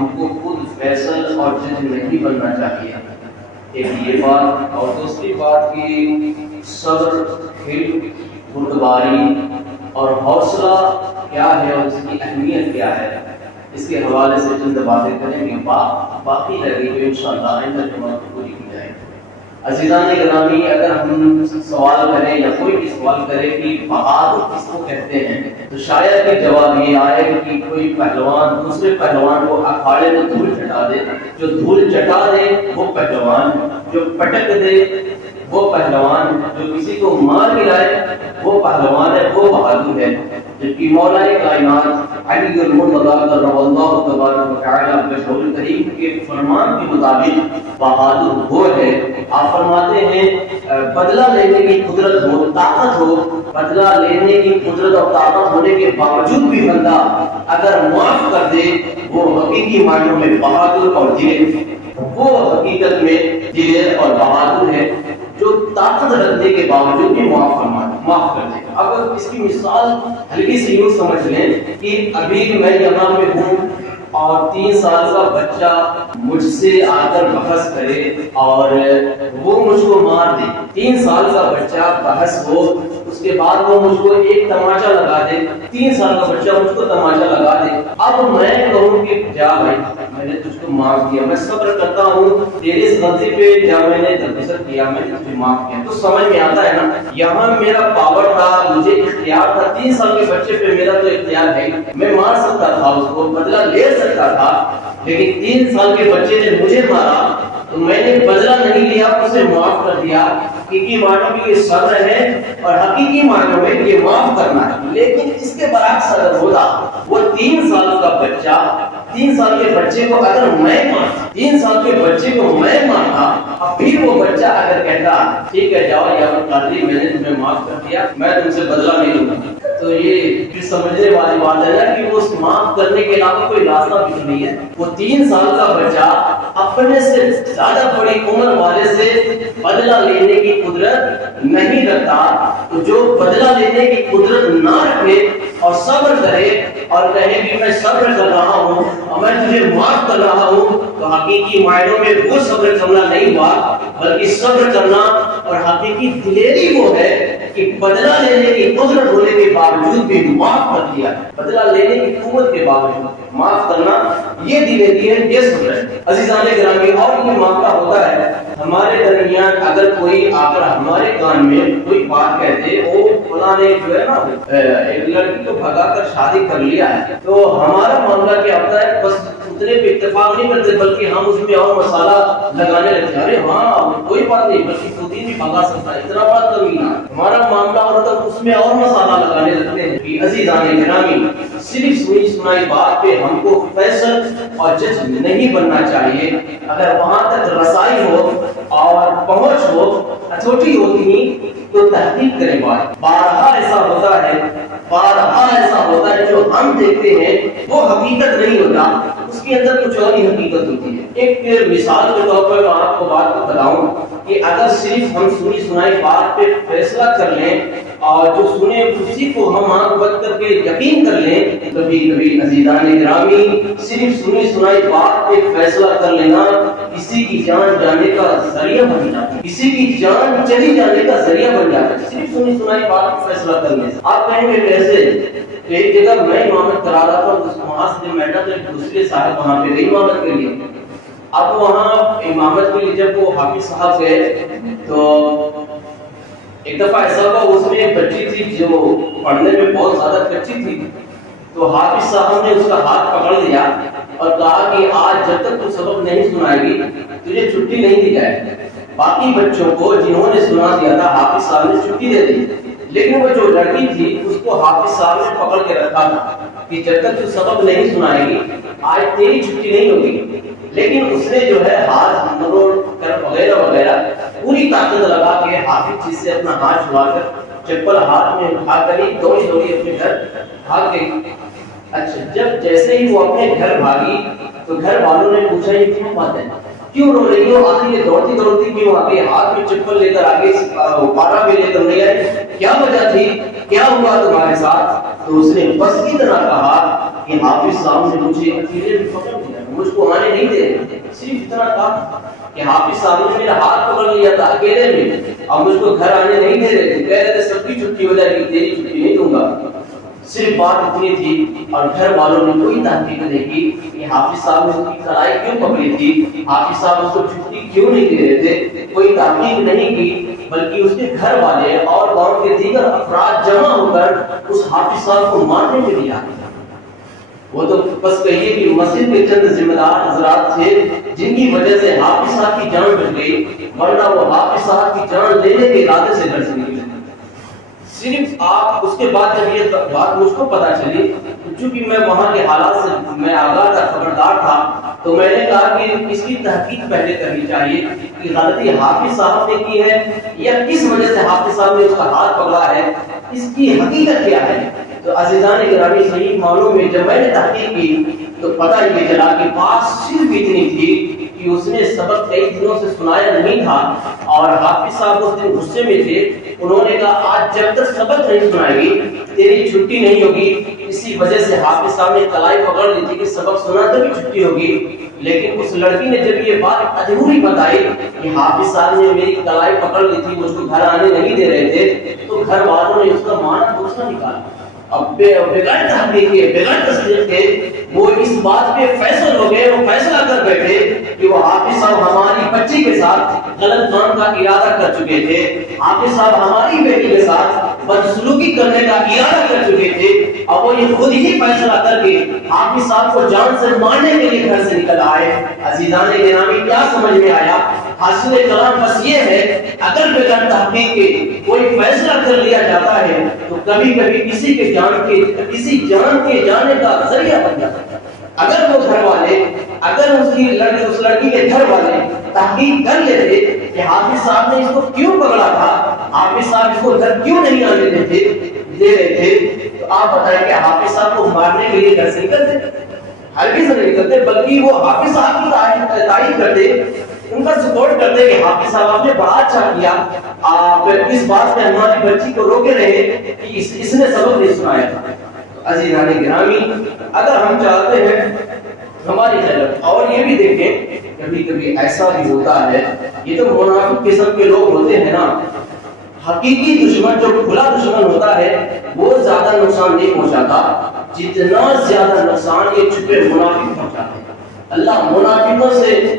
ہم کو خود فیصل اور جج نہیں بننا چاہیے. ایک یہ بات، اور دوسری بات کہ صبر، حلم، بردباری اور حوصلہ کیا ہے اور اس کی اہمیت کیا ہے، اس کے حوالے سے چند باتیں کریں گے. باقی لگے جو انشاءاللہ آئندہ جمعہ کو پوری کی جائے. عزیزان گرامی، اگر ہم سوال کریں یا کوئی بھی سوال کرے کہ بہادر کس کو کہتے ہیں، تو شاید کہ جواب یہ آئے کہ کوئی پہلوان دوسرے پہلوان کو اکھاڑے میں دھول چٹا دے. جو دھول چٹا دے وہ پہلوان، جو پٹک دے وہ پہلوان، جو کسی کو مار گرائے وہ پہلوان ہے، وہ بہادر ہے. جبکہ مولا کائنات علی المرتضیٰ کرم اللہ تبارک و تعالی بشر کریم کے فرمان کے مطابق بہادر وہ ہے. آپ فرماتے ہیں بدلہ لینے کی قدرت ہو، طاقت ہو، بدلہ لینے کی قدرت اور طاقت ہونے کے باوجود بھی بندہ اگر معاف کر دے وہ حقیقی معنوں میں بہادر اور دلیر، وہ حقیقت میں دلیر اور بہادر ہے جو طاقت رکھنے کے باوجود بھی معاف کر دے. اب اس کی مثال ہلکی سی یوں سمجھ لیں کہ ابھی میں یہاں پہ ہوں اور 3 سال کا بچہ مجھ سے آ کر بحث کرے اور وہ مجھ کو مار دے. 3 سال کا بچہ بحث ہو، اس کے بعد وہ مجھ کو ایک تماچا لگا دے. 3 سال کا بچہ مجھ کو تماچا لگا دے. اب میں کہوں کہ جا بھائی میں نے تجھ کو معاف کیا، میں صبر کرتا ہوں تیرے اس غلطی پہ، جا میں نے درگزر کیا، میں نے تجھے معاف کیا. تو سمجھ میں آتا ہے نا، یہاں میرا پاور تھا، مجھے اختیار تھا. 3 سال کے بچے پہ میرا تو اختیار ہے، میں مار سکتا تھا، اس کو بدلہ لے سکتا تھا. لیکن 3 سال کے بچے نے مجھے مارا تو میں نے بدلہ نہیں لیا، اسے معاف کر دیا. حقیقی معنوں میں یہ صبر ہے اور حقیقی معنوں میں یہ معاف کرنا ہے. لیکن اس کے برعکس اگر ہوتا، وہ 3 سال کا بچہ، 3 سال کے بچے کو اگر میں مارتا، 3 سال کے بچے کو میں مارتا، اب پھر وہ بچہ اگر کہتا ٹھیک ہے جاؤ یا قاضی میں نے تمہیں معاف کر دیا، میں تم سے بدلہ نہیں لوں گا، تو یہ پھر سمجھنے والی بات ہے نا کہ وہ معاف کرنے کے علاوہ کوئی راستہ بھی نہیں ہے. وہ 3 سال کا بچہ اپنے سے زیادہ بڑی عمر والے سے بدلہ لینے کی قدرت نہیں رکھتا. تو جو بدلہ لینے کی قدرت نہ رکھے اور صبر کرے اور کہے کہ میں صبر کر رہا ہوں اور میں تجھے معاف کر رہا ہوں، تو حقیقی معنوں میں وہ صبر کرنا نہیں ہوا، بلکہ صبر کرنا اور حقیقی دلیری وہ ہے کہ بدلہ لینے کی قدرت ہونے کے باوجود بھی معاف کر دیا. بدلہ لینے کی قوت کے باوجود معاف کرنا، یہ دلیری ہے، یہ صبر ہے. عزیزان گرامی، اور یہ معاملہ ہوتا ہے ہمارے درمیان، اگر کوئی آ کر ہمارے کان میں کوئی بات کہتے، وہ فلاں نے جو ہے نا ایک لڑکی کو بھگا کر شادی کر لیا ہے، تو ہمارا معاملہ کیا ہوتا ہے، بس اتنے پہ اتفاق نہیں کرتے بلکہ ہم اس میں اور مسالہ لگانے لگتے ہیں. ارے ہاں کوئی بات نہیں، بلکہ خود ہی بھی بھگا سکتا ہے، اتنا بات کمی نہ. ہمارا معاملہ ہوتا ہے اس میں اور مسالہ لگانے لگتے ہیں. عزیزان گرامی، صرف سنی سنائی بات پہ ہم کو فیصل اور جج نہیں بننا چاہیے. اگر وہاں تک رسائی ہو اور پہنچ ہو، اتھارٹی ہوتی نہیں تو تحقیق کریں. بارہا ایسا ہوتا ہے، بارہا ایسا ہوتا ہے جو ہم دیکھتے ہیں وہ حقیقت نہیں ہوتا، اس کے اندر کچھ اور ہی حقیقت ہوتی ہے. ایک مثال کے طور پر آپ کو بات کو بتاؤں کہ اگر صرف ہم سنی سنائی بات پہ فیصلہ کر لیں اور جو سنے اسی کو ہم آنکھ بند کر کے یقین کر لیں، کبھی کبھی عزیزان گرامی صرف سنی سنائی بات پہ فیصلہ کر لینا کسی کی جان جانے کا ذریعہ بن جاتا ہے، کسی کی جان چلی جانے کا ذریعہ بن جاتا ہے. صرف سنی سنائی بات پہ فیصلہ کرنے سے آپ کہیں گے کیسے؟ ایک جگہ میں امامت کرا رہا تھا، وہاں سے بیٹھا تو ایک دوسرے صاحب وہاں پہ گئی امامت کے لیے. اب وہاں امامت کے لیے جب وہ حافظ صاحب گئے تو ایک دفعہ ایسا ہوا، اس میں ایک بچی تھی جو پڑھنے میں بہت زیادہ کچی تھی. تو حافظ صاحب نے اس کا ہاتھ پکڑ لیا اور کہا کہ آج جب تک تو سبق نہیں سنائے گی تجھے چھٹی نہیں دی جائے گی. باقی بچوں کو جنہوں نے سنا دیا تھا حافظ صاحب نے چھٹی دے دی، لیکن وہ جو لڑکی تھی اس کو حافظ صاحب نے پکڑ کے رکھا تھا کہ جب تک تو سبق نہیں سنائے گی آج تیری چھٹی نہیں ہوگی. لیکن اس نے جو ہے ہاتھ مروڑ کر وغیرہ وغیرہ پوری طاقت لگا کے حافظ جی سے اپنا ہاتھ چھڑا کر چپل ہاتھ میں اٹھا کر ہی دوڑی دوڑی اپنے گھر بھاگ گئی. اچھا، جب جیسے ہی وہ اپنے گھر بھاگی تو گھر والوں نے پوچھا یہ کیوں بات ہے؟ کیوں رو رہی ہو؟ آخر یہ دوڑتی دوڑتی کیوں آگے ہاتھ میں چپل لے کر آگے پارا بھی لے کر نہیں آئے؟ کیا وجہ تھی؟ کیا ہوا تمہارے ساتھ؟ تو اس نے بس کی طرح کہا کہ حافظ صاحب نے مجھے اکیلے میں پکڑ لیا، مجھ کو آنے نہیں دے رہے تھے. صرف اتنا کہا کہ حافظ صاحب نے میرا ہاتھ پکڑ لیا تھا اکیلے میں اور مجھ کو گھر آنے نہیں دے رہے تھے. کہہ رہے تھے سب کی چھٹی ہو جائے گی، تیری چھٹی نہیں دوں گا. صرف بات اتنی تھی. اور گھر والوں نے کوئی تحقیق نہیں کی کہ حافظ صاحب نے اس کی کلائی کیوں پکڑی تھی، حافظ صاحب اس کو چھٹی کیوں نہیں دے رہے تھے. کوئی تحقیق نہیں کی، بلکہ اس کے گھر والے اور گاؤں کے دیگر افراد جمع ہو کر اس حافظ صاحب کو مارنے کے لیے آتے. وہ تو بس کہیے کہ مسجد کے چند ذمہ دار حضرات تھے جن کی وجہ سے حافظ صاحب کی جان بچ گئی، ورنہ وہ حافظ صاحب کی جان لینے کے ارادے سے گھر سے نکلے. صرف آپ اس کے بعد جب یہ بات مجھ کو پتا چلی، چونکہ میں وہاں کے حالات سے میں آگاہ تھا، خبردار تھا، تو میں نے کہا کہ اس کی تحقیق پہلے کرنی چاہیے کہ غلطی حافظ صاحب نے کی ہے یا کس وجہ سے حافظ صاحب نے اس کا ہاتھ پکڑا ہے، اس کی حقیقت کیا ہے. تو عزیزان گرامی صحیح معنوں میں جب میں نے تحقیق کی تو پتہ یہ چلا کہ بات صرف اتنی تھی کہ اس نے سبق کئی دنوں سے سنایا نہیں تھا اور حافظ صاحب اس دن غصے میں تھے. انہوں نے کہا آج جب تک سبق نہیں سنائے گی تیری چھٹی نہیں ہوگی. اسی وجہ سے حافظ صاحب نے کلائی پکڑ لی تھی کہ سبق سنا تبھی چھٹی ہوگی. لیکن اس لڑکی نے جب یہ بات ادھوری بتائی کہ حافظ صاحب نے میری کلائی پکڑ لی تھی، مجھ کو گھر آنے نہیں دے رہے تھے، تو گھر والوں نے اس کا معنی دوسرا نکالا. اب بغیر تحقیق کے بغیر تصدیق کے وہ اس بات پہ فیصل ہو گئے، وہ فیصلہ کر بیٹھے کہ وہ حافظ صاحب ہماری بچی کے ساتھ غلط کام کا ارادہ کر چکے تھے، حافظ صاحب ہماری بیٹی کے ساتھ بدسلوکی کرنے کا ارادہ کر چکے تھے. اور وہ یہ خود ہی فیصلہ کر کے حافظ صاحب کو جان سے مارنے کے لیے گھر سے نکل آئے. عزیزان گرامی کیا سمجھ میں آیا؟ حاصل کلام بس یہ ہے، اگر بغیر تحقیق کے کوئی فیصلہ کر لیا جاتا ہے تو کبھی کبھی کسی کے جان کے جانے کا ذریعہ بن جاتا ہے. اگر وہ گھر والے، اگر اس لڑکی کے گھر والے تحقیق کر لیتے کہ حافظ صاحب نے اس کو کیوں پکڑا تھا، حافظ صاحب اس کو گھر کیوں نہیں آنے دے رہے تھے، تو آپ بتائیں کہ حافظ صاحب کو مارنے کے لیے گھر سے نکلتے؟ ہرگز نہیں نکلتے. بلکہ وہ حافظ صاحب کی تعریف کرتے، ان کا سپورٹ کرتے کہ حافظ صاحب آپ نے بڑا اچھا کیا، آپ اس بات میں ہماری بچی کو روکے رہے کہ اس نے سبق نہیں سنایا تھا. عزیزان گرامی اگر ہم چاہتے ہیں ہماری خیرت، اور یہ بھی دیکھیں کبھی کبھی ایسا بھی ہوتا ہے، یہ تو منافق قسم کے لوگ ہوتے ہیں نا، حقیقی دشمن جو کھلا دشمن ہوتا ہے وہ زیادہ نقصان نہیں پہنچاتا جتنا زیادہ نقصان یہ چھپے منافق پہنچاتے ہیں. اللہ منافقوں سے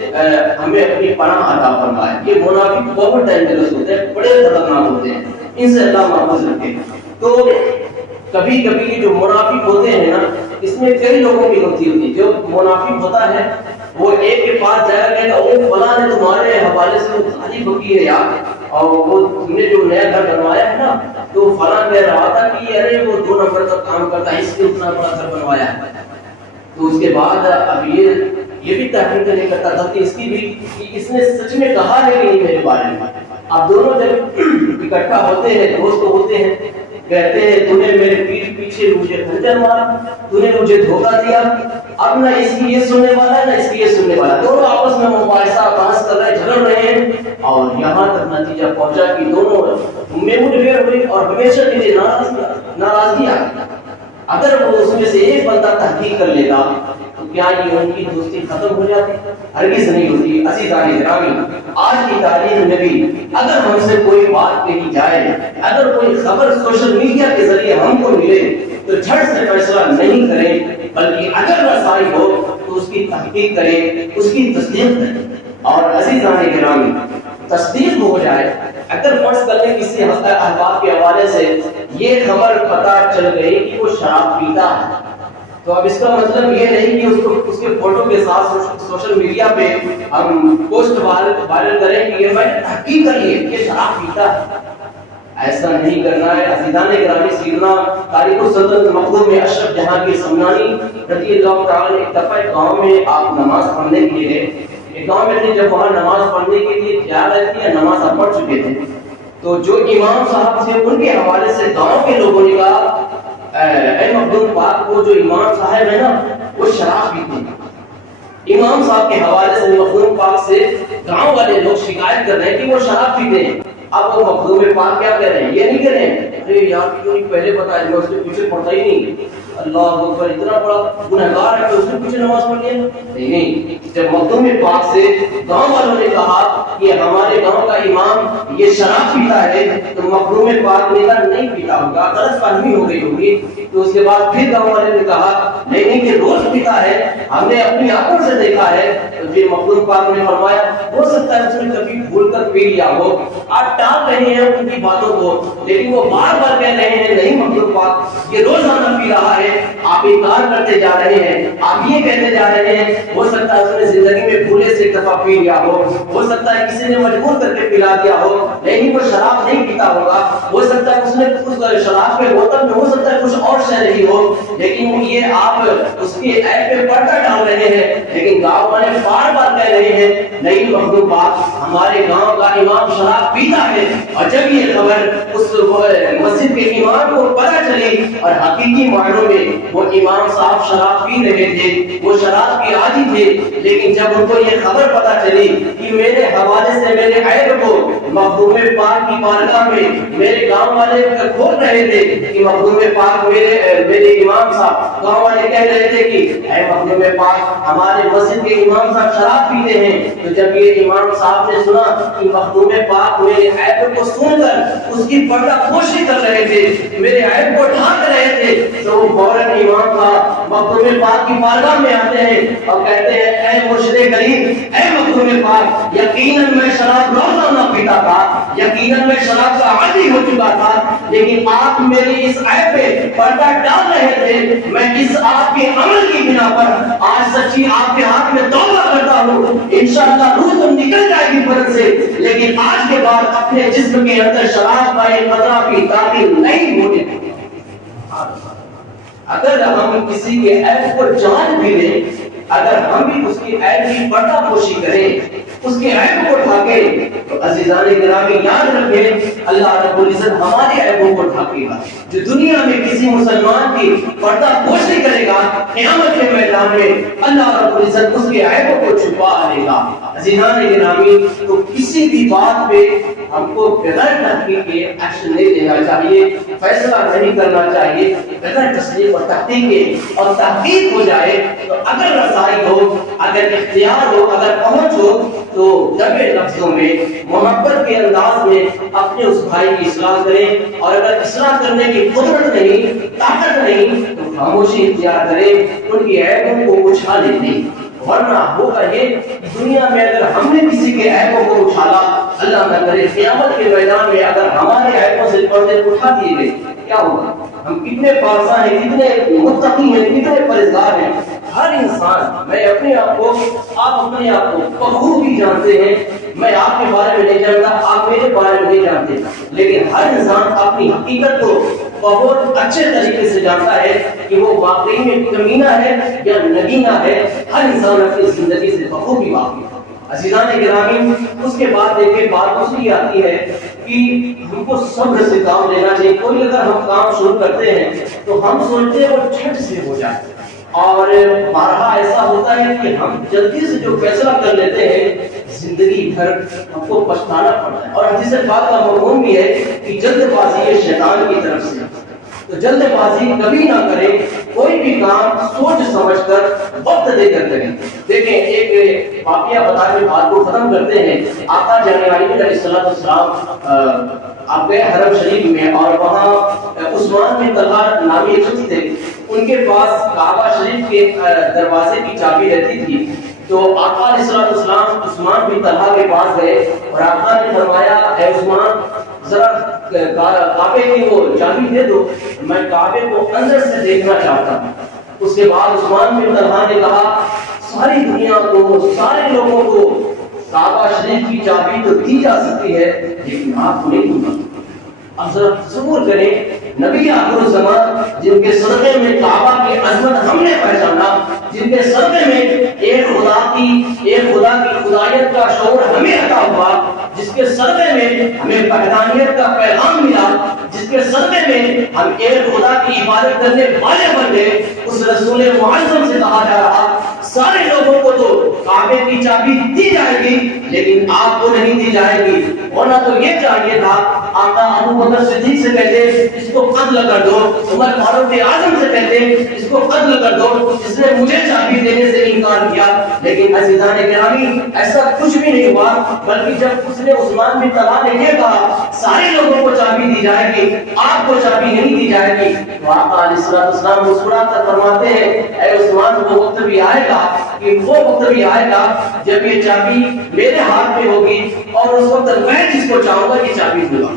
ہمیں اپنی پناہ عطا فرمائے. یہ منافق بہت ڈینجرس ہوتے ہیں، بڑے خطرناک ہوتے ہیں، ان سے اللہ محفوظ رکھے. تو کبھی کبھی یہ جو منافق ہوتے ہیں نا، اس میں کئی لوگوں کی غلطی ہوتی ہے. جو منافق ہوتا ہے وہ ایک کے پاس جائے گا کہ وہ فلاں نے تمہارے حوالے سے تعریف کی ہے یار، اور وہ تم نے جو نیا گھر بنوایا ہے نا، تو فلاں کہہ رہا تھا کہ ارے وہ 2 نمبر کا کام کرتا ہے، اس نے اتنا بڑا گھر بنوایا ہے. تو اس کے بعد اب یہ بھی تحقیق نہیں کرتا تھا کہ اس کی بھی کہ اس نے سچ میں کہا ہے کہ نہیں میرے بارے میں. اب دونوں جب اکٹھا ہوتے ہیں، دوست ہوتے ہیں، کہتے ہیں تو نے میرے پیٹھ پیچھے مجھے خنجر مارا، تو نے مجھے دھوکہ دیا. اب نہ اس کی یہ سننے والا ہے نہ اس کی یہ سننے والا، دونوں آپس میں مباحثہ بحث کر رہے، جھگڑ رہے ہیں، اور یہاں تک نتیجہ پہنچا کہ دونوں میں مٹبھیڑ ہوئی اور ہمیشہ کے لیے ناراضگی آ گئی. اگر وہ اس میں سے ایک بندہ تحقیق کر لیتا تو کیا یہ ان کی دوستی ختم ہو جاتی؟ ہرگز نہیں ہوتی. عزیزان گرامی آج کی تاریخ میں بھی اگر ہم سے کوئی بات کہی جائے، اگر کوئی خبر سوشل میڈیا کے ذریعے ہم کو ملے تو جھٹ سے فیصلہ نہیں کریں، بلکہ اگر رسائی ہو تو اس کی تحقیق کریں، اس کی تصدیق کریں. اور عزیزان گرامی تصدیق ہو جائے، اگر فرض کر لیں کسی احباب کے حوالے سے یہ خبر پتہ چل گئی کہ وہ شراب پیتا ہے، تو اب اس کا مطلب یہ نہیں کہ اس کے فوٹو کے ساتھ سوشل میڈیا پہ ہم پوسٹ وائرل کریں کہ یہ میں نے تحقیق کر لی ہے یہ شراب پیتا ہے. ایسا نہیں کرنا ہے. عزیزان گرامی سیدنا تاریخ السلطنت مخدوم میں اشرف جہاں کے سمنانی رضی اللہ تعالیٰ نے ایک دفعہ ایک گاؤں میں آپ نماز پڑھنے کے لیے گئے. ایک گاؤں میں تھے، جب وہاں نماز پڑھنے کے لیے خیال ہے کہ نماز آپ پڑھ چکے تھے، تو جو امام صاحب تھے ان کے حوالے سے گاؤں کے لوگوں نے کہا اے مخدوم پاک، وہ جو امام صاحب ہے نا وہ شراب پیتے ہیں. امام صاحب کے حوالے سے مخدوم پاک سے گاؤں والے لوگ شکایت کر رہے ہیں کہ وہ شراب پیتے ہیں. اب وہ مخدوم پاک کیا کہہ رہے ہیں؟ یہ نہیں کہہ رہے ہیں ارے یار کیوں نہیں پہلے بتایا، میں اس کے پیچھے پڑتا ہی نہیں، اللہ اکبر اتنا بڑا گنہگار ہے کہ اس نے پیچھے نماز پڑھ لیا. نہیں، جب مخدوم پاک سے گاؤں والوں نے کہا کہ ہمارے گاؤں کا امام یہ شراب پیتا ہے، تو مخدوم پاک نے کہا نہیں پیتا ہوگا، غلط فہمی ہو گئی ہوگی. تو اس کے بعد پھر گاؤں والے نے کہا نہیں کہ روز پیتا ہے، ہم نے اپنی آنکھوں سے دیکھا ہے. تو پھر مخدوم پاک نے فرمایا ہو سکتا ہے اس نے کبھی بھول کر پی لیا ہو. آپ ٹال رہے ہیں ان کی باتوں کو، لیکن وہ بار بار کہہ رہے ہیں نہیں مخدوم پاک یہ روزانہ پی رہا ہے. آپ انکار کرتے جا رہے ہیں، آپ یہ کہتے جا رہے ہیں ہو سکتا ہے اس نے زندگی میں بھولے سے ایک دفعہ پی لیا ہو سکتا ہے کسی نے مجبور کر کے پلا دیا ہو، لیکن وہ شراب نہیں پیتا ہوگا. ہو سکتا ہے اس نے اس شراب کے بوتل میں ہو سکتا ہے کچھ اور شے رہی ہو، لیکن یہ آپ اس کے عیب پہ پردہ ڈال رہے ہیں. لیکن گاؤں والے بار بار کہہ رہے ہیں نہیں مخدوم پاک ہمارے گاؤں کا امام شراب پیتا ہے. اور جب یہ خبر اس مسجد کے امام کو پتہ چلی اور حقیقی معنوں میں وہ امام صاحب شراب پی رہے تھے، وہ شراب کے عادی تھے، لیکن جب ان کو یہ خبر پتہ چلی کہ میرے حوالے سے میرے عیب کو مخدوم پاک کی بارگاہ میں میرے گاؤں والے کھول رہے تھے کہ مخدوم پاک میرے امام صاحب، گاؤں والے کہہ رہے تھے کہ اے مخدوم پاک ہمارے مسجد کے امام صاحب شراب پیتے ہیں. تو جب یہ امام صاحب نے سنا کہ مخدوم پاک میرے عیب کو سن کر اس کی پردہ پوشی کر رہے تھے، میرے عیب کو ڈھانک رہے تھے، تو وہ فوراً امام صاحب مخدوم پاک کی بارگاہ میں آتے ہیں اور کہتے ہیں اے مرشد کریم، اے مخدوم پاک یقیناً میں شراب روزانہ پیتا تھا، یقیناً میں شراب کا عادی ہو چکا تھا، لیکن آپ میری اس عیب پہ پردہ ڈال رہے تھے. میں اس آپ کے عمل کی بنا پر آج سچی آپ کے ہاتھ میں توبہ کرتا ہوں، انشاءاللہ روح تو نکل جائے گی بدن سے، لیکن آج کے بعد اپنے جسم کے اندر شراب کا ایک قطرہ بھی داخل نہیں ہونے دیں. اگر ہم کسی کے عیب کو جان بھی لیں، اگر ہم بھی اس کے عیب کی پردہ پوشی کریں، اس کے عیب کو ڈھانکیں، تو عزیزان گرامی یاد رکھیں اللہ رب العزت ہمارے عیبوں کو ڈھانکے گا. جو دنیا میں کسی مسلمان کی پردہ پوشی کرے گا، قیامت کے میدان میں اللہ رب العزت اس کے عیبوں کو چھپا لے گا. عزیزان گرامی تو کسی بھی بات پہ ہم کو بغیر تحقیق کے ایکشن نہیں لینا چاہیے، فیصلہ نہیں کرنا چاہیے بغیر تصدیق اور تحقیق کے. اور تحقیق ہو جائے تو اگر رسائی ہو، اگر اختیار ہو، اگر پہنچ ہو، تو دبے لفظوں میں محبت کے انداز میں اپنے اس بھائی کی اصلاح کریں. اور اگر اصلاح کرنے کی قدرت نہیں، طاقت نہیں، تو خاموشی اختیار کریں، ان کی عیبوں کو اچھالیں نہیں. ورنہ ہوگا یہ دنیا میں اگر ہم نے کسی کے عیبوں کو اچھالا، اللہ نہ کرے قیامت کے میدان میں اگر ہمارے عیبوں سے پردے اٹھا دیے گئے کیا ہوگا؟ ہم کتنے پارسا ہیں، کتنے متقی ہیں، کتنے پرہیزگار ہیں. ہر انسان، میں اپنے آپ کو، آپ اپنے آپ کو بخوبی جانتے ہیں، میں آپ کے بارے میں نہیں جانتا، آپ میرے بارے میں نہیں جانتے، لیکن ہر انسان اپنی حقیقت کو بہت اچھے طریقے سے جانتا ہے کہ وہ واقعی میں کمینہ ہے یا نگینہ ہے. ہر انسان اپنی زندگی سے بخوبی واقف ہے. عزیزان گرامی اس کے بعد دیکھیں بات دوسری آتی ہے کہ ہم کو صبر سے کام لینا چاہیے. کوئی اگر ہم کام شروع کرتے ہیں تو ہم سوچتے ہیں وہ جھٹ سے ہو جائے، اور بارہا ایسا ہوتا ہے کہ ہم جلدی سے جو فیصلہ کر لیتے ہیں زندگی بھر ہم کو پچھتانا پڑتا ہے. اور حدیث پاک کا مفہوم بھی ہے کہ جلد بازی ہے شیطان کی طرف سے. تو جلد بازی کبھی نہ کریں، کوئی بھی کام سوچ سمجھ کر وقت دے کر کریں. دیکھیں ایک واقعہ بتا کے بات کو ختم کرتے ہیں. آقا جان علیہ السلام آپ گئے حرم شریف میں، اور وہاں عثمان بن طلحہ نامی ایک شخص تھے، ان کے پاس کعبہ شریف کے دروازے کی چابی رہتی تھی. تو آقا علیہ السلام عثمان بن طلحہ کے پاس گئے اور آقا نے فرمایا اے عثمان ذرا کعبے کی وہ چابی دے دو، میں کعبے کو اندر سے دیکھنا چاہتا ہوں. اس کے بعد عثمان بن طلحہ نے کہا ساری دنیا کو، سارے لوگوں کو کعبہ شریف کی چابی تو دی جا سکتی ہے لیکن آپ کو نہیں دوں گا. اب ذرا تصور کریں نبی آخر الزمان جن کے صدقے میں کعبہ کی عظمت ہم نے پہچانا، جن کے صدقے میں ایک خدا کی خدایت کا شعور ہمیں عطا ہوا، جس کے صدقے میں ہمیں وحدانیت کا پیغام ملا، جس کے صدقے میں ہم ایک خدا کی عبادت کرنے والے بن گئے، اس رسول معظم سے کہا جا رہا سارے لوگوں کو تو کعبے کی چابی دی جائے گی لیکن آپ کو نہیں دی جائے گی. ہونا تو یہ چاہیے تھا آقا ابو بکر صدیق سے کہتے اس کو قتل کر دو, عمر فاروق اعظم سے کہتے اس کو قتل کر دو, اس نے مجھے چابی دینے سے انکار کیا. لیکن عزیزان گرامی ایسا کچھ بھی نہیں ہوا, بلکہ جب اس نے عثمان بن طلحہ نے یہ کہا سارے لوگوں کو چابی دی جائے گی, آپ کو چابی نہیں دی جائے گی, تو آقا علیہ السلام مسکرا کر فرماتے ہیں اے عثمان وہ وقت بھی آئے گا کہ وہ وقت بھی آئے گا جب یہ چابی میرے ہاتھ میں ہوگی اور اس وقت میں جس کو چاہوں گا یہ چابی دوں گا.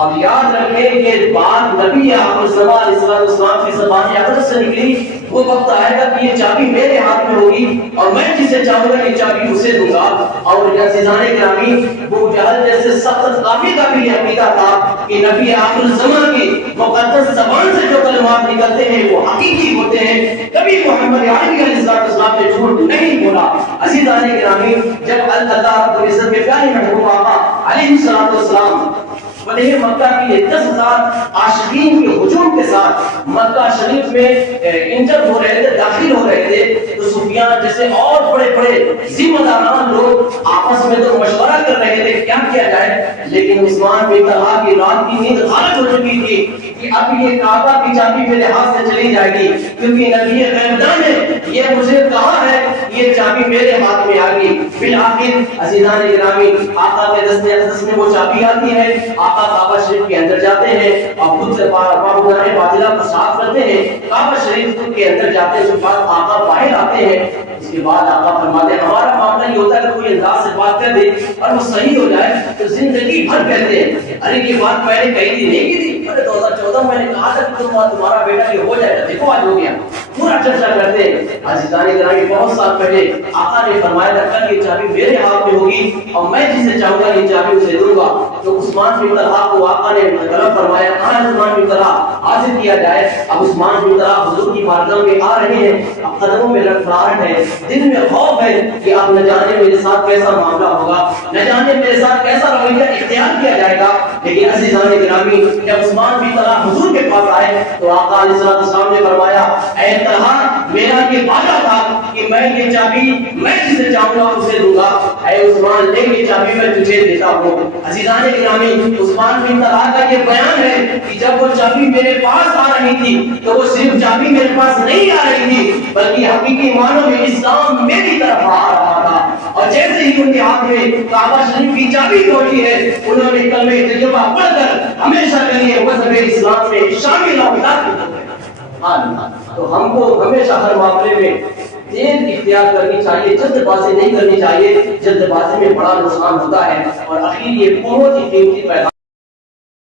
اب یاد رکھیں یہ بات نبی آخر زمان علیہ السلام کی زبان اقدس سے نکلی, وہ وقت آئے گا کہ یہ چابی میرے ہاتھ میں ہوگی اور میں جسے چاہوں گا یہ چابی اسے دوں گا. اور عزیزان گرامی ابو جہل جیسے سخت کافی کا بھی عقیدہ تھا کہ نبی آخر زمان کی مقدس زبان سے جو کلمات نکلتے ہیں وہ حقیقی ہوتے ہیں, کبھی محمد عربی علیہ السلام نے جھوٹ نہیں بولا. عزیزان گرامی جب اللہ رب العزت کے پیارے محبوب آقا علیہ السلام فتح مکہ کی 10,000 عاشقین کے ہجوم کے ساتھ مکہ شریف میں انٹر ہو رہے تھے, داخل ہو رہے تھے, تو سفیان جیسے اور بڑے بڑے ذمہ داران لوگ آپس میں تو مشورہ کر رہے تھے کیا کیا جائے. لیکن عثمان بن طلحہ کی رات کی نیند غالب ہو چکی تھی کہ اب یہ کعبہ کی چابی میرے ہاتھ سے چلی جائے گی, کیونکہ نبی غیبدان نے یہ مجھے کہا ہے یہ چابی میرے ہاتھ میں آ گئی. بالآخر عزیزان گرامی آقا کے دست اقدس میں وہ چابی آتی ہے, آقا کعبہ شریف کے اندر جاتے ہیں اور خود سے معبودان باطلہ کو صاف کرتے ہیں, کعبہ شریف کے اندر جاتے ہیں, اس کے بعد آقا باہر آتے ہیں. اس کے بعد آقا فرماتے ہیں ہمارا معاملہ یہ ہوتا ہے کہ کوئی انداز سے بات کر دے اور وہ صحیح ہو جائے تو زندگی بھر کہتے ہیں ارے یہ بات میں نے کہی تھی نہیں کی تھی, 2014 میں نے کہا تھا کہ تمہارا بیٹا یہ ہو جائے گا, دیکھو آج ہو گیا, پورا چرچا کرتے ہیں. عزیزان گرامی بہت سال پہلے آقا نے فرمایا تھا کل یہ چابی میرے ہاتھ میں ہوگی اور میں جسے چاہوں گا یہ چابی اسے دوں گا. تو عثمان بن طلحہ کو آقا نے طلب فرمایا کہاں عثمان بن طلحہ حاضر کیا جائے. اب عثمان بن طلحہ حضور کی بارگاہ میں آ رہے ہیں, اب قدموں میں لڑکھڑاہٹ ہے, دل میں خوف ہے کہ اب نہ جانے میرے ساتھ کیسا معاملہ ہوگا, نہ جانے میرے ساتھ کیسا رویہ اختیار کیا جائے گا. لیکن عزیزان گرامی جب عثمان بن طلحہ حضور کے پاس آئے تو آقا علیہ السلام نے فرمایا اے طلحہ میرا یہ وعدہ تھا کہ میں یہ چابی میں جسے چاہوں گا اسے دوں گا. اے عثمان لے یہ چابی میں تجھے دیتا ہوں. عزیزان گرامی عثمان بن طلحہ کا یہ بیان ہے کہ جب وہ چابی میرے پاس آ رہی تھی تو وہ صرف چابی میرے پاس نہیں آ رہی تھی بلکہ حقیقی معنوں میں اسلام میری طرف آ رہا تھا. اور جیسے ہی ان کے ہاتھ میں کعبہ شریف کی چابی پہنچی ہے انہوں نے کلمہ طیبہ پڑھ کر ہمیشہ کے لیے مذہب اسلام میں شامل ہو گئے. تو ہم کو ہمیشہ ہر معاملے میں دیر اختیار کرنی چاہیے, جلد بازی نہیں کرنی چاہیے. جلد بازی میں بڑا نقصان ہوتا ہے. اور اخیر یہ بہت ہی قیمتی پیغام